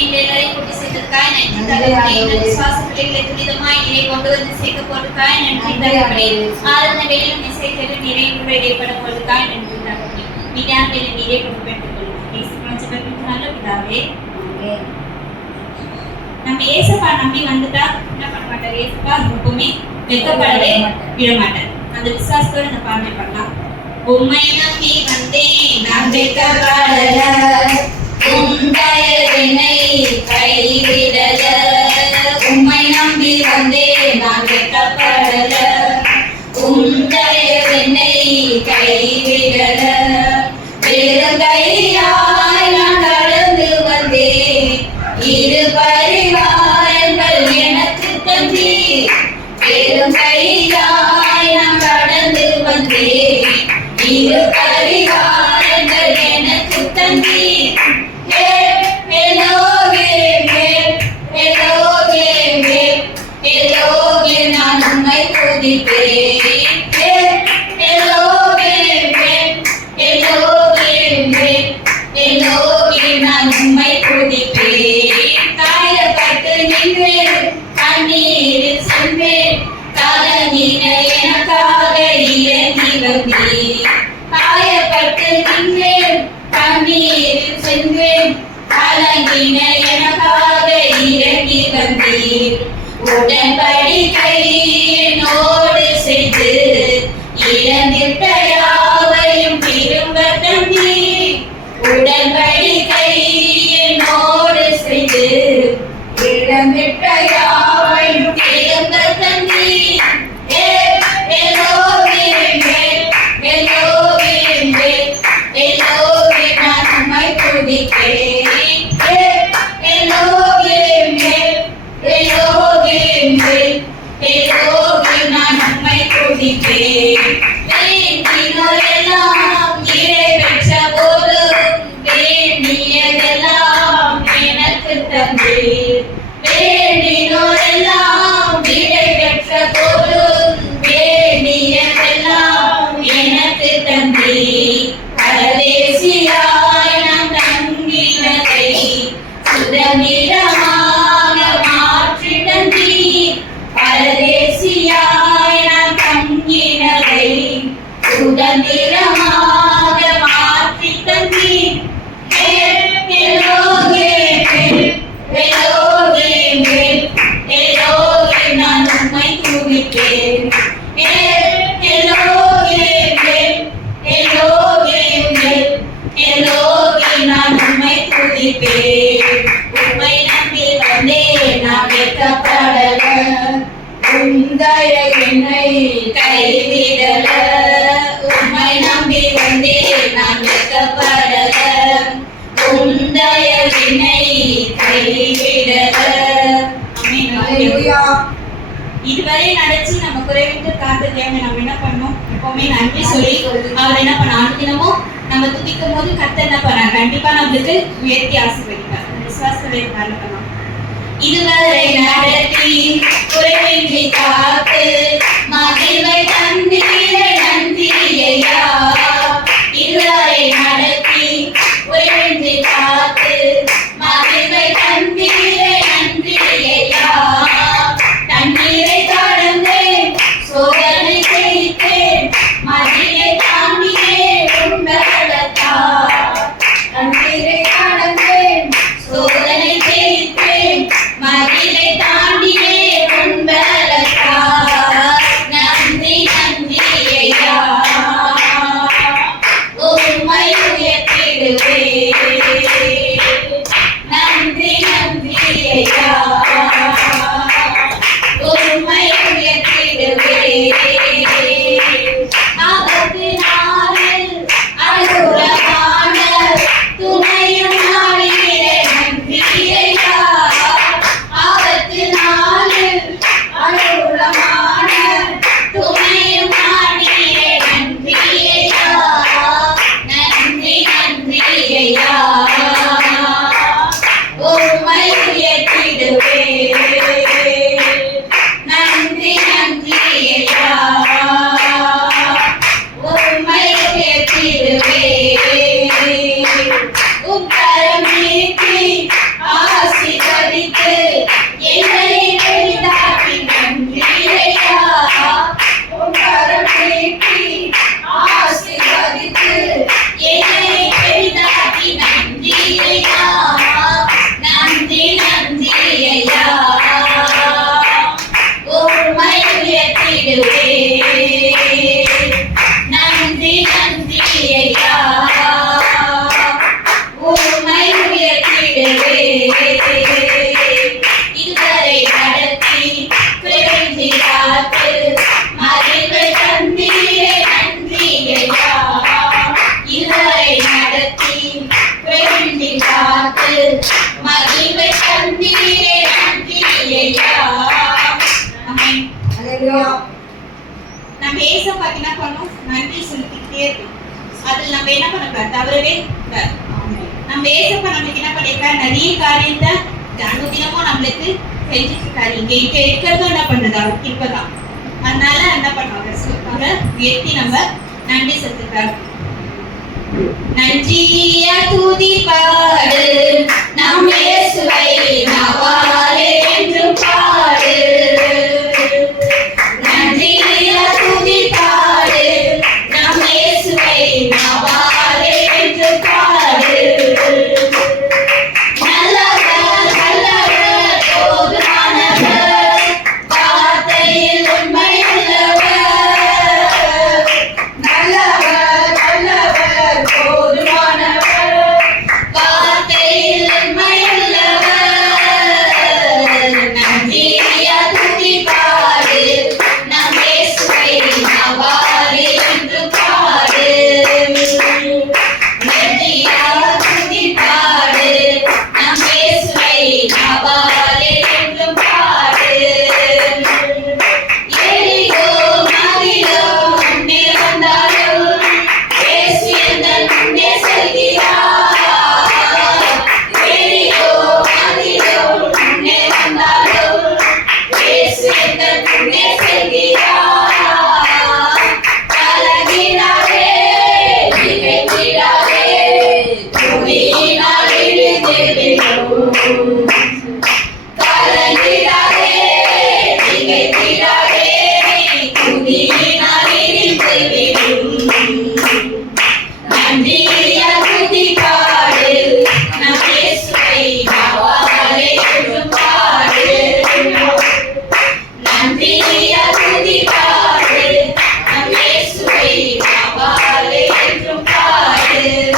எங்களெல்லாரையும் கொண்டு சேர்த்ததுக்காக நன்றி தகப்பனே. எங்கள் விசுவாச பிள்ளைகளை துரிதமாய் நீரை கொண்டு வந்து சேர்க்க போறதுக்காக நன்றி தகப்பனே. ஆராதனை வேலையில் மெசேஜ் நிறைவு இடைப்பட போறதுக்காக நன்றி தகப்பனே. மீதான வேலை நீரே கொண்டு பெற்றுக்கொள்ளும் நல்ல பிதாவே. நம்ம ஏசப்பா நம்பி வந்துட்டா என்ன பண்ண மாட்டார்? ஏசப்பா எப்பவுமே வெட்கப்படவே விட மாட்டார். அந்த விசுவாசத்தோட இந்த பாடலை பண்ணலாம். உம்மை நம்பி வந்தேன் நான் வெட்கப்படல, என்னை கைவிடல. உம்மை நம்பி வந்தேன் நான் வெட்கப்படல, என்னை கைவிடல. பெருங்கையாய் நான் கடந்து வந்தேன், இரு பரிவாரங்கள் எனக்கு தந்தி. பெருங்கையாய் நான் கடந்து வந்தேன், இரு பரிவாரங்கள் எனக்கு தந்தி. நான் உம்மை துதிப்பேன், நான் உம்மை துதிப்பேன். காயப்பட்டு நின்றேன், கண்ணீரில் சென்றேன், கலங்கின எனக்காக இறங்கி வந்தேன். காயப்பட்டு நின்றேன், கண்ணீரில் சென்றேன், கலங்கின எனக்காக இறங்கி வந்தேன். உடன்படிக்கை என்னோடு செய்து இழந்திட்ட யாவையும் திரும்ப தந்தீர். உடன்படிக்கை என்னோடு செய்து இழந்திட்ட யாவையும் திரும்ப தந்தீர். நான் உம்மை துதிப்பேன், நான் உம்மை துதிப்பேன். வேண்டினதெல்லாம் நிறைவேற்ற போது வேண்டியதெல்லாம் எனக்கு தந்தீர். வேண்டினதெல்லாம் நிறைவேற்ற போது வேண்டியதெல்லாம் எனக்கு தந்தீர். பரதேசியாய் நான் தங்கினதை சுதந்திரமாக மாற்றி தந்தீர். பரதேசியாய் நான் தங்கினதை சுதந்திரமாக மாற்றி தந்தீர். நான் உம்மை துதிப்பேன், நான் உம்மை துதிப்பேன். உம்மை நம்பி வந்தேன் நான் வெட்கப்படல, என்னை கைவிடல. உம்மை நம்பி வந்தேன் நான் வெட்கப்படல, என்னை கைவிடல. இதுவரை நடச்சு நம்ம குறைவிட்டு காத்து தேவை நம்ம என்ன பண்ணோம்? எப்பவுமே நன்றி சொல்லி அவர் என்ன பண்ண அனுதினமும் நம்ம துதிக்கும் போது கர்த்தர் என்ன பண்ணார்? கண்டிப்பா நம்மளுக்கு உயர்த்தி ஆசீர்வதிப்பார். விசுவாசத்தை பண்ணலாம். இதுவரை நடத்தி குறைவின்றி காத்து மகிழ்வை தந்தீரே நன்றி ஐயா. இதுவரை நடத்தி குறைவின்றி காத்து மகிழ்வை தந்தீரே நன்றி ஐயா. தண்ணீரை கடந்தேன், சோதனை ஜெயித்தேன், மதியை தாண்டியே உண்மைத்தார். தண்ணீரை கடந்தேன், சோதனை ஜெயித்தேன், மதியை தாண்டியே உண்மைத்தார். நன்றி நம்ம ஏசப்பா என்ன பண்ணோம், நன்றி சொல்லிக்கிட்டே இருக்கணும். அதுல நம்ம என்ன பண்ணக்கூடாது, தவறவே கூடாது. நம்ம ஏசப்பா நம்மளுக்கு என்ன பண்ணிருக்காரு, நிறைய காரியத்தை அனுதினமும் நம்மளுக்கு செஞ்சுட்டு இருக்காரு. இங்க இருக்கிறதும் என்ன பண்ணுது, அவர் கிருபைதான். அதனால என்ன பண்ணுவாங்க, அவரை உயர்த்தி நம்ம நன்றி செலுத்துறாரு. நன்றியா துதிப்பாடு நம் இயேசுவை நாவாலே